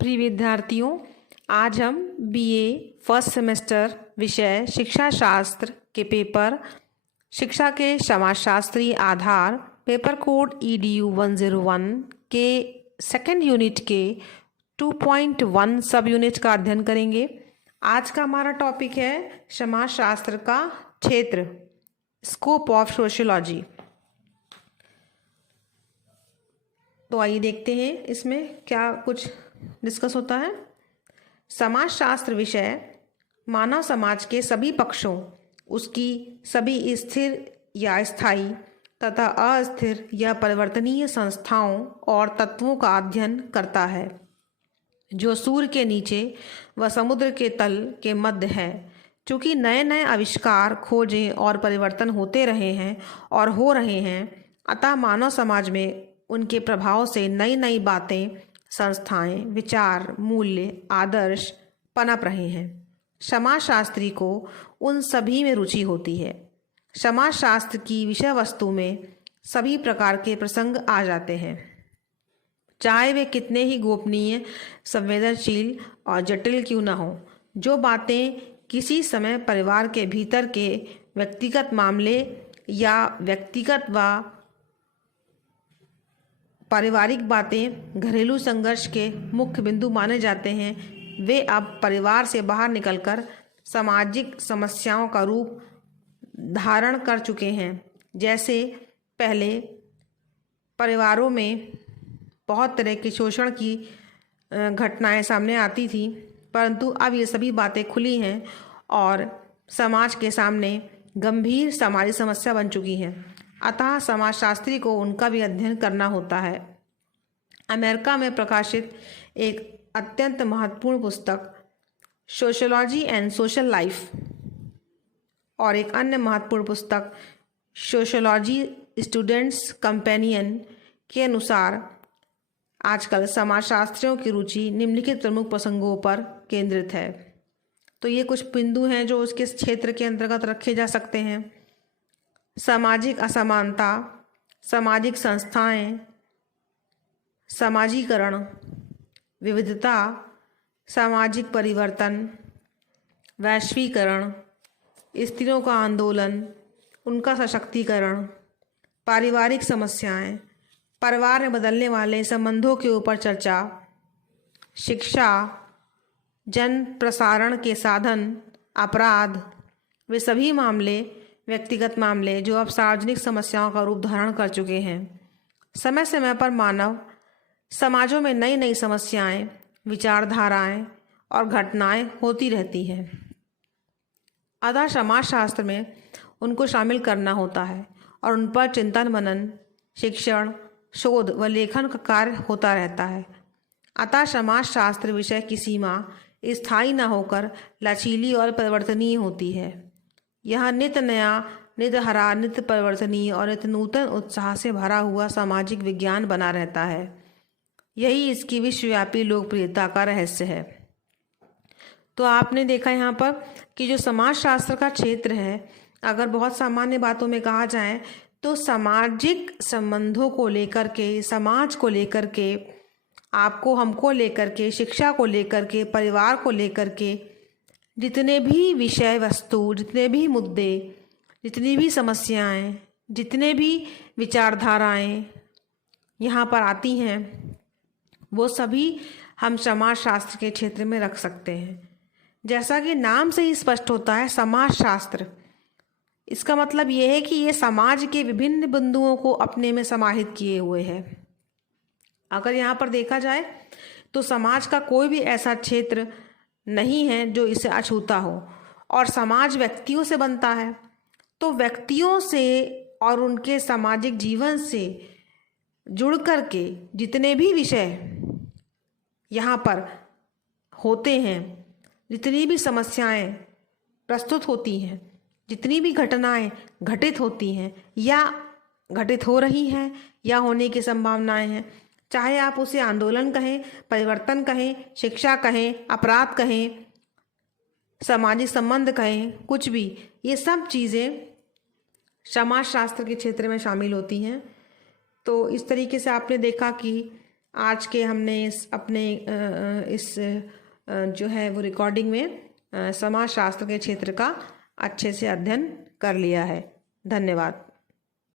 प्रिय विद्यार्थियों, आज हम बीए फर्स्ट सेमेस्टर विषय शिक्षा शास्त्र के पेपर शिक्षा के समाजशास्त्री आधार पेपर कोड EDU 101 के सेकेंड यूनिट के 2.1 सब यूनिट का अध्ययन करेंगे। आज का हमारा टॉपिक है समाजशास्त्र का क्षेत्र, स्कोप ऑफ सोशियोलॉजी। तो आइए देखते हैं इसमें क्या कुछ डिस्कस होता है। समाजशास्त्र विषय मानव समाज के सभी पक्षों, उसकी सभी स्थिर या स्थायी तथा अस्थिर या परिवर्तनीय संस्थाओं और तत्वों का अध्ययन करता है, जो सूर्य के नीचे व समुद्र के तल के मध्य है। चूँकि नए नए आविष्कार, खोजें और परिवर्तन होते रहे हैं और हो रहे हैं, अतः मानव समाज में उनके प्रभाव से नई नई बातें, संस्थाएं, विचार, मूल्य, आदर्श पनप रहे हैं। समाजशास्त्री को उन सभी में रुचि होती है। समाजशास्त्र की विषय वस्तु में सभी प्रकार के प्रसंग आ जाते हैं, चाहे वे कितने ही गोपनीय, संवेदनशील और जटिल क्यों न हो। जो बातें किसी समय परिवार के भीतर के व्यक्तिगत मामले या व्यक्तिगत व पारिवारिक बातें घरेलू संघर्ष के मुख्य बिंदु माने जाते हैं, वे अब परिवार से बाहर निकलकर सामाजिक समस्याओं का रूप धारण कर चुके हैं। जैसे पहले परिवारों में बहुत तरह के शोषण की घटनाएं सामने आती थी, परंतु अब ये सभी बातें खुली हैं और समाज के सामने गंभीर सामाजिक समस्या बन चुकी हैं। अतः समाजशास्त्री को उनका भी अध्ययन करना होता है। अमेरिका में प्रकाशित एक अत्यंत महत्वपूर्ण पुस्तक सोशियोलॉजी एंड सोशल लाइफ और एक अन्य महत्वपूर्ण पुस्तक सोशियोलॉजी स्टूडेंट्स कंपेनियन के अनुसार आजकल समाजशास्त्रियों की रुचि निम्नलिखित प्रमुख प्रसंगों पर केंद्रित है। तो ये कुछ बिंदु हैं जो उसके क्षेत्र के अंतर्गत रखे जा सकते हैं। सामाजिक असमानता, सामाजिक संस्थाएं, समाजीकरण, विविधता, सामाजिक परिवर्तन, वैश्वीकरण, स्त्रियों का आंदोलन, उनका सशक्तिकरण, पारिवारिक समस्याएं, परिवार में बदलने वाले संबंधों के ऊपर चर्चा, शिक्षा, जन प्रसारण के साधन, अपराध, वे सभी मामले व्यक्तिगत मामले जो अब सार्वजनिक समस्याओं का रूप धारण कर चुके हैं। समय समय पर मानव समाजों में नई नई समस्याएं, विचारधाराएं और घटनाएं होती रहती हैं। अतः समाजशास्त्र में उनको शामिल करना होता है और उन पर चिंतन, मनन, शिक्षण, शोध व लेखन का कार्य होता रहता है। अतः समाजशास्त्र विषय की सीमा स्थायी न होकर लचीली और परिवर्तनीय होती है। यह नित्य नया, नित्य हरा, नित्य परिवर्तनीय और नित्य नूतन उत्साह से भरा हुआ सामाजिक विज्ञान बना रहता है। यही इसकी विश्वव्यापी लोकप्रियता का रहस्य है। तो आपने देखा यहाँ पर कि जो समाजशास्त्र का क्षेत्र है, अगर बहुत सामान्य बातों में कहा जाए तो सामाजिक संबंधों को लेकर के, समाज को लेकर के, आपको हमको लेकर के, शिक्षा को लेकर के, परिवार को लेकर के, जितने भी विषय वस्तु, जितने भी मुद्दे, जितनी भी समस्याएं, जितने भी विचारधाराएं यहाँ पर आती हैं, वो सभी हम समाजशास्त्र के क्षेत्र में रख सकते हैं। जैसा कि नाम से ही स्पष्ट होता है, समाजशास्त्र, इसका मतलब ये है कि ये समाज के विभिन्न बिंदुओं को अपने में समाहित किए हुए है। अगर यहाँ पर देखा जाए तो समाज का कोई भी ऐसा क्षेत्र नहीं है जो इसे अछूता हो, और समाज व्यक्तियों से बनता है। तो व्यक्तियों से और उनके सामाजिक जीवन से जुड़ कर के जितने भी विषय यहाँ पर होते हैं, जितनी भी समस्याएं प्रस्तुत होती हैं, जितनी भी घटनाएं घटित होती हैं या घटित हो रही हैं या होने की संभावनाएं हैं, चाहे आप उसे आंदोलन कहें, परिवर्तन कहें, शिक्षा कहें, अपराध कहें, सामाजिक संबंध कहें, कुछ भी, ये सब चीज़ें समाजशास्त्र के क्षेत्र में शामिल होती हैं। तो इस तरीके से आपने देखा कि आज के हमने इस जो है वो रिकॉर्डिंग में समाजशास्त्र के क्षेत्र का अच्छे से अध्ययन कर लिया है। धन्यवाद।